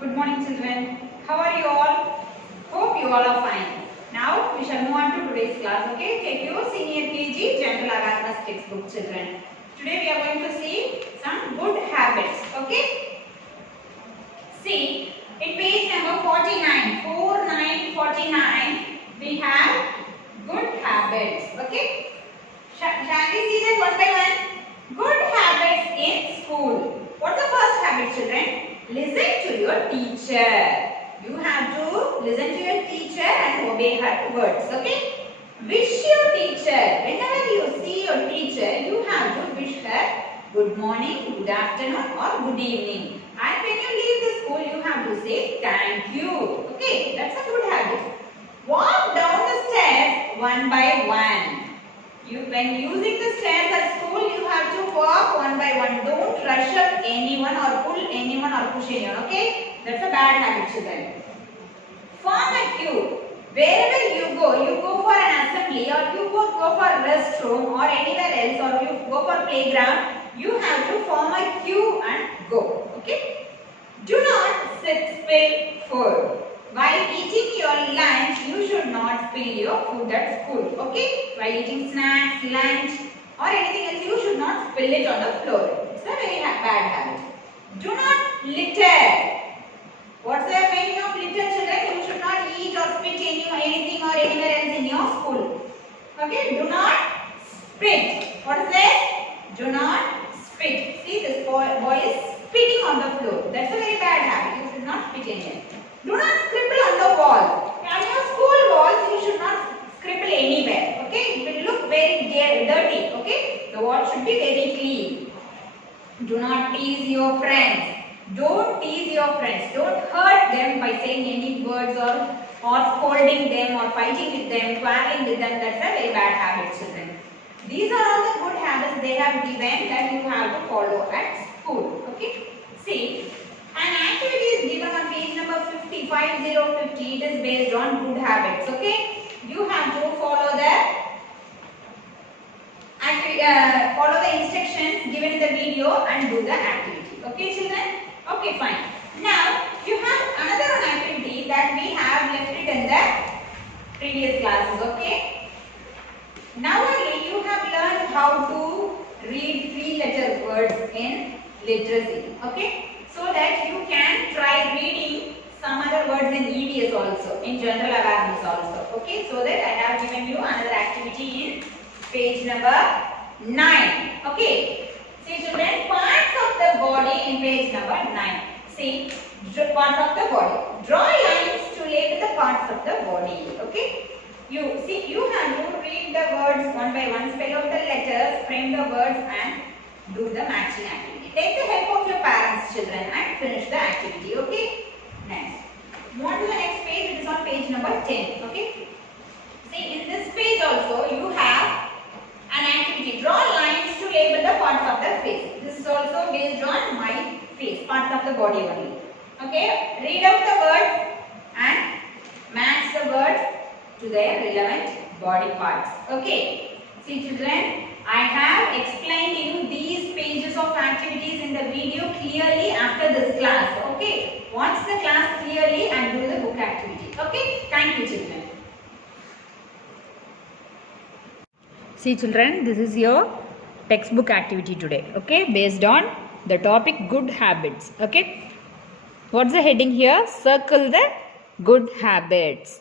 Good morning, children. How are you all? Hope you all are fine. Now we shall move on to today's class. Okay, take your senior KG General Awareness textbook, children. Today we are going to see some good habits. Okay. See, in page number 49, 49, we have good habits. Okay. Shall we see that one by one? Good habits in school. What's the first habit, children? Listen to your teacher. You have to listen to your teacher and obey her words. Okay? Wish your teacher. Whenever you see your teacher, you have to wish her good morning, good afternoon or good evening. And when you leave the school, you have to say thank you. Okay? That's a good habit. Walk down the stairs one by one. When using the stairs at school, you have to walk one by one. Don't rush up anyone or pull anyone or push anyone. Okay? That's a bad habit, children. Form a queue. Wherever you go for an assembly or you go for restroom or anywhere else or you go for playground, you have to form a queue and go. Okay? Do not sit spill food. While eating your lunch, you should not spill your food at school. Okay? While eating snacks, lunch or anything else, you should not spill it on the floor. It's a very bad habit. Do not litter. What's the meaning of litter, children? You should not eat or spit anything or anywhere else in your school. Okay? Do not spit. What is this? Do not spit. See, this boy is spitting on the floor. That's a very bad habit. You should not spit anywhere. Do not scribble on the wall. On your school walls, you should not scribble anywhere. Okay? It will look very dirty. Okay? The wall should be very clean. Do not tease your friends. Don't tease your friends. Don't hurt them by saying any words or scolding them or fighting with them, quarreling with them. That's a very bad habit, children. These are all the good habits they have given that you have to follow at school. Okay? See, an activity is given on page number 50, 50. It is based on good habits. Okay? You have to follow the instructions given in the video and do the activity. Okay, children? Okay, fine. Now, you have another one activity that we have left it in the previous classes. Okay? Now only you have learned how to read 3-letter words in literacy. Okay? So that you can try reading some other words in EVS also, in general awareness also. Okay, so that I have given you another activity in page number 9. Okay, see children, parts of the body in page number 9. See, parts of the body. Draw lines to label the parts of the body. Okay, you have to read the words one by one, spell out the letters, frame the words and do the matching activity. Take the help of your parents, children, and finish the activity. Okay? Next. Move on to the next page. It is on page number 10. Okay? See, in this page also, you have an activity. Draw lines to label the parts of the face. This is also based on my face, parts of the body only. Okay? Read out the words and match the words to their relevant body parts. Okay? See, children, I have explained you these pages of activities in the video clearly after this class. Okay? Watch the class clearly and do the book activity. Okay? Thank you, children. See, children, this is your textbook activity today. Okay? Based on the topic good habits. Okay? What's the heading here? Circle the good habits.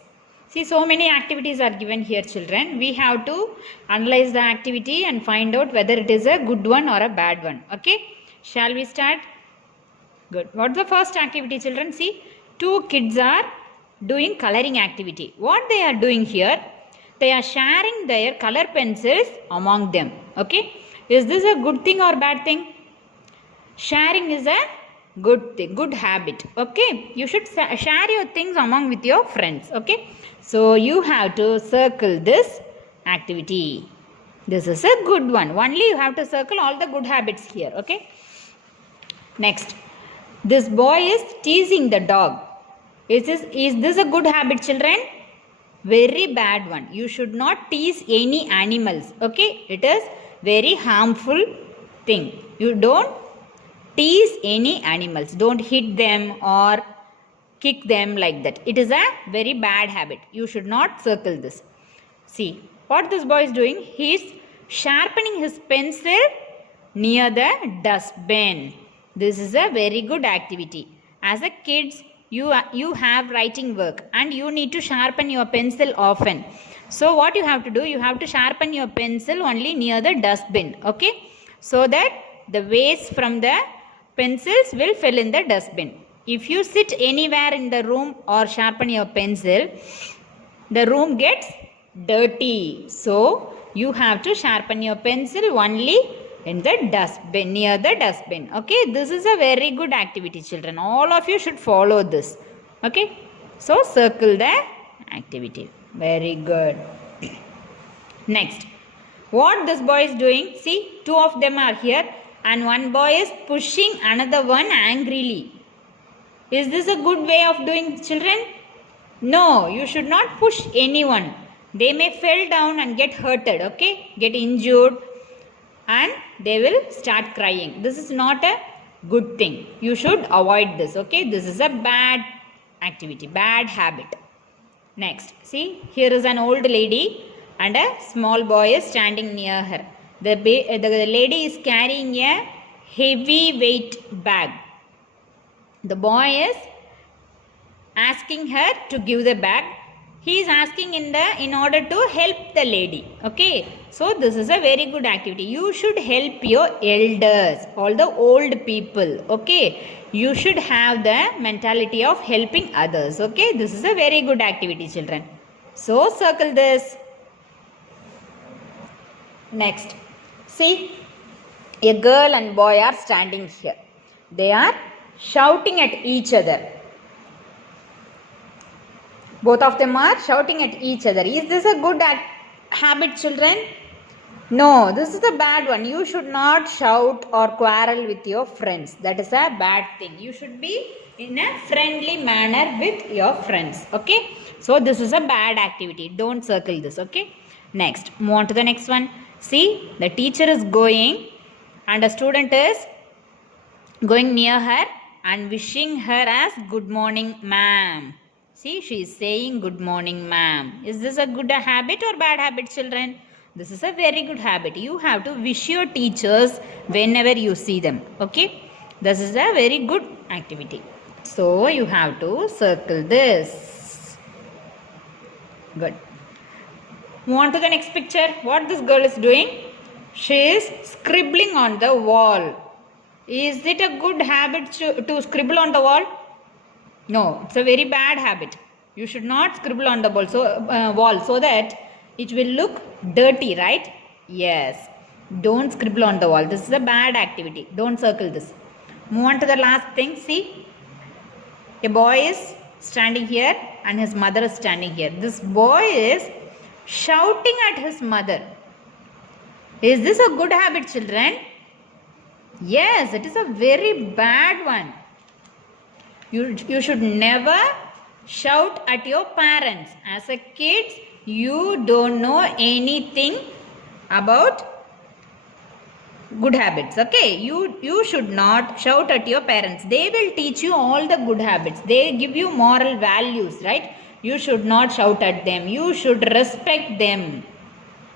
See, so many activities are given here, children. We have to analyze the activity and find out whether it is a good one or a bad one. Okay? Shall we start? Good. What's the first activity, children? See, 2 kids are doing coloring activity. What they are doing here? They are sharing their color pencils among them. Okay? Is this a good thing or bad thing? Sharing is a good thing, good habit. Okay? You should share your things among with your friends. Okay? So, you have to circle this activity. This is a good one. Only you have to circle all the good habits here. Okay? Next. This boy is teasing the dog. Is this a good habit, children? Very bad one. You should not tease any animals. Okay? It is very harmful thing. You don't tease any animals. Don't hit them or kick them like that. It is a very bad habit. You should not circle this. See what this boy is doing. He is sharpening his pencil near the dustbin. This is a very good activity. As a kids, you have writing work and you need to sharpen your pencil often. So what you have to do, you have to sharpen your pencil only near the dustbin, okay, so that the waste from the pencils will fill in the dustbin. If you sit anywhere in the room or sharpen your pencil, the room gets dirty. So you have to sharpen your pencil only in the dustbin, near the dustbin. Okay, this is a very good activity, children. All of you should follow this. Okay, so circle the activity. Very good. Next, what this boy is doing, see, two of them are here and one boy is pushing another one angrily. Is this a good way of doing, children? No, you should not push anyone. They may fall down and get hurted, okay, get injured, and they will start crying. This is not a good thing. You should avoid this, okay. This is a bad activity, bad habit. Next, see, here is an old lady and a small boy is standing near her. The lady is carrying a heavy weight bag. The boy is asking her to give the bag. He is asking in order to help the lady. Okay, so this is a very good activity. You should help your elders, all the old people. Okay, you should have the mentality of helping others. Okay, this is a very good activity, children. So circle this. Next, see, a girl and boy are standing here. They are shouting at each other. Both of them are shouting at each other. Is this a good habit, children? No, this is a bad one. You should not shout or quarrel with your friends. That is a bad thing. You should be in a friendly manner with your friends. Okay, so this is a bad activity. Don't circle this. Okay, next, move on to the next one. See, the teacher is going and a student is going near her and wishing her as good morning, ma'am. See, she is saying good morning, ma'am. Is this a good habit or bad habit, children? This is a very good habit. You have to wish your teachers whenever you see them. Okay, this is a very good activity. So you have to circle this. Good. Move on to the next picture. What this girl is doing? She is scribbling on the wall. Is it a good habit to scribble on the wall? No, it's a very bad habit. You should not scribble on the wall so that it will look dirty, right? Yes. Don't scribble on the wall. This is a bad activity. Don't circle this. Move on to the last thing. See, a boy is standing here and his mother is standing here. This boy is shouting at his mother. Is this a good habit, children? Yes, it is a very bad one. You should never shout at your parents. As a kid, you don't know anything about good habits. Okay, you should not shout at your parents. They will teach you all the good habits. They give you moral values, right? You should not shout at them. You should respect them.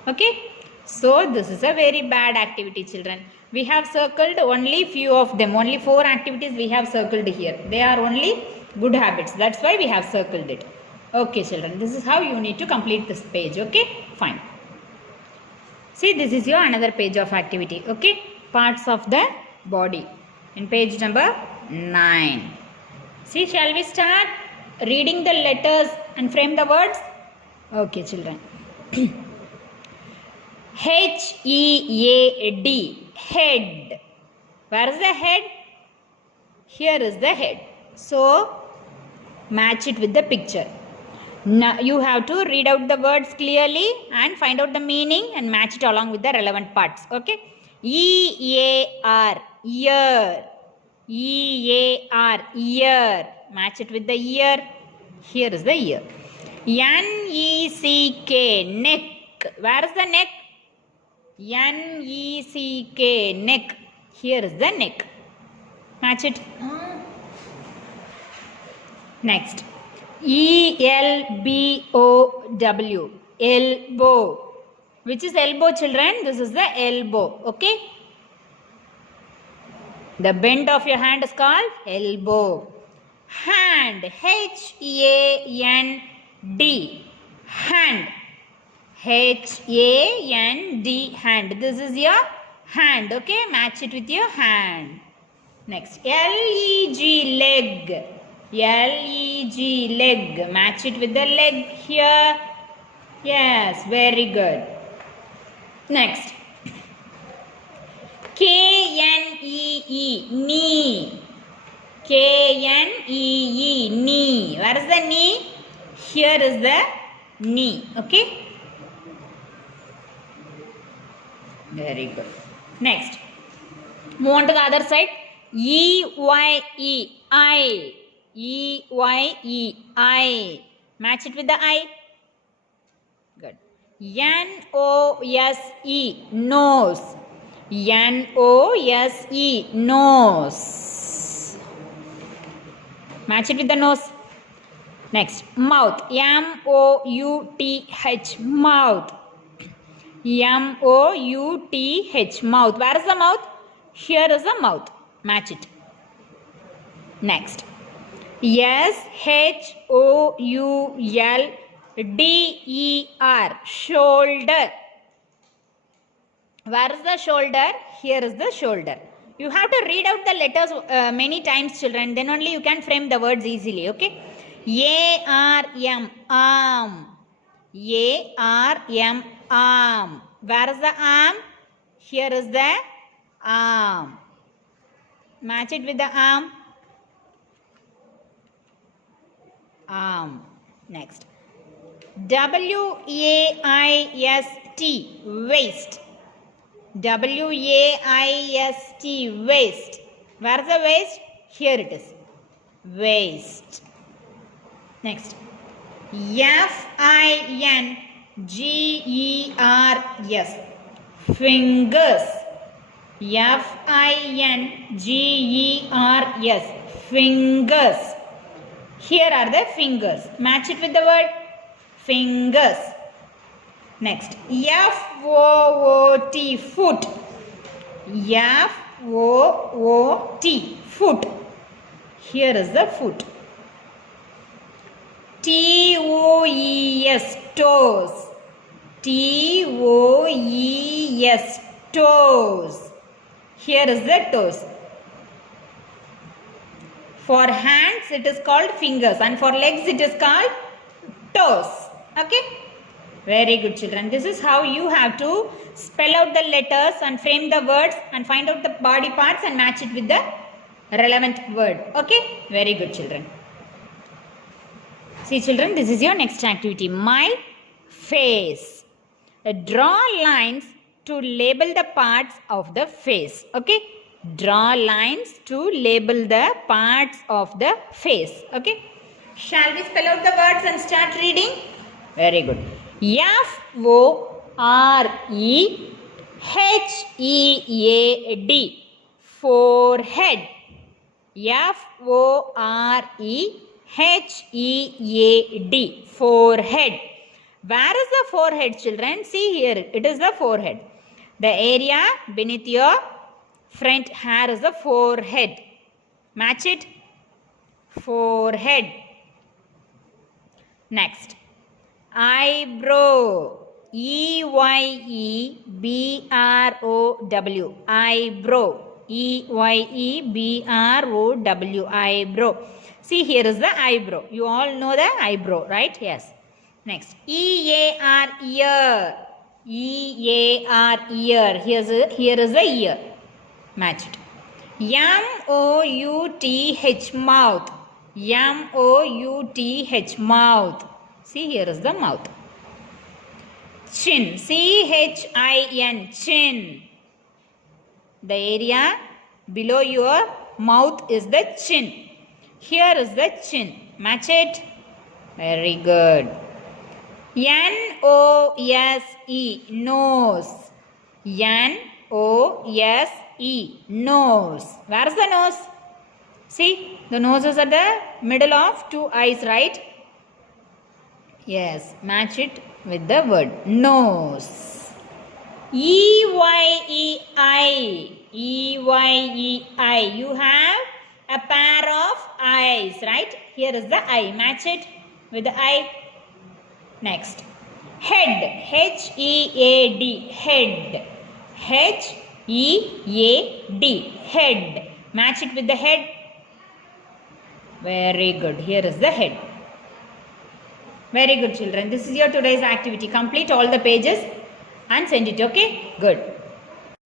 Okay, so this is a very bad activity, children. We have circled only few of them. Only 4 activities we have circled here. They are only good habits. That's why we have circled it. Okay, children. This is how you need to complete this page. Okay, fine. See, this is your another page of activity. Okay, parts of the body. In page number 9. See, shall we start reading the letters and frame the words? Okay, children. H-E-A-D, head. Where is the head? Here is the head. So, match it with the picture. Now, you have to read out the words clearly and find out the meaning and match it along with the relevant parts. Okay? E-A-R, ear. E-A-R, ear. Match it with the ear. Here is the ear. N-E-C-K, neck. Where is the neck? N-E-C-K, neck. Here is the neck. Match it. Next, ELBOW, elbow. Which is elbow, children? This is the elbow. Okay. The bend of your hand is called elbow. Hand, HAND, hand, HAND, hand. This is your hand. Okay, match it with your hand. Next, LEG, leg, LEG, leg. Match it with the leg here. Yes, very good. Next, KNEE, knee, KNEE, knee. Where is the knee? Here is the knee. Okay. Very good. Next, move on to the other side. EYE, eye, EYE, eye. Match it with the eye. Good. NOSE, nose, NOSE, nose. Match it with the nose. Next, mouth, MOUTH, mouth, MOUTH, mouth. Where is the mouth? Here is the mouth. Match it. Next, SHOULDER, shoulder. Where is the shoulder? Here is the shoulder. You have to read out the letters many times, children. Then only you can frame the words easily. Okay. ARM, arm. ARM, arm. Where is the arm? Here is the arm. Match it with the arm. Arm. Next, WAIST, waist. WAIST, waist. Where is the waist? Here it is. Waist. Next, FINGERS, fingers. FINGERS, fingers. Here are the fingers. Match it with the word fingers. Next, FOOT, foot. FOOT, foot. Here is the foot. TOES, toes. TOES, toes. Here is the toes. For hands it is called fingers, and for legs it is called toes. Okay. Very good, children. This is how you have to spell out the letters and frame the words and find out the body parts and match it with the relevant word. Okay. Very good, children. See, children, this is your next activity. My face. Draw lines to label the parts of the face. Okay. Draw lines to label the parts of the face. Okay. Shall we spell out the words and start reading? Very good. FOREHEAD, forehead. FOREHEAD, forehead. Where is the forehead, children? See here, it is the forehead. The area beneath your front hair is the forehead. Match it. Forehead. Next, eyebrow. EYEBROW, eyebrow. EYEBROW, eyebrow. See, here is the eyebrow. You all know the eyebrow, right? Yes. Next, EAR, ear. EAR, ear. Here is the ear. Match it. MOUTH, mouth. MOUTH, mouth. See, here is the mouth. Chin. CHIN, chin. The area below your mouth is the chin. Here is the chin. Match it. Very good. NOSE, nose. NOSE, nose. Where is the nose? See, the nose is at the middle of two eyes, right? Yes, match it with the word nose. E-Y-E-I. E-Y-E-I. You have a pair of eyes, right? Here is the eye. Match it with the eye. Next. Head. H-E-A-D. Head. H-E-A-D. Head. Match it with the head. Very good. Here is the head. Very good, children. This is your today's activity. Complete all the pages and send it, okay? Good.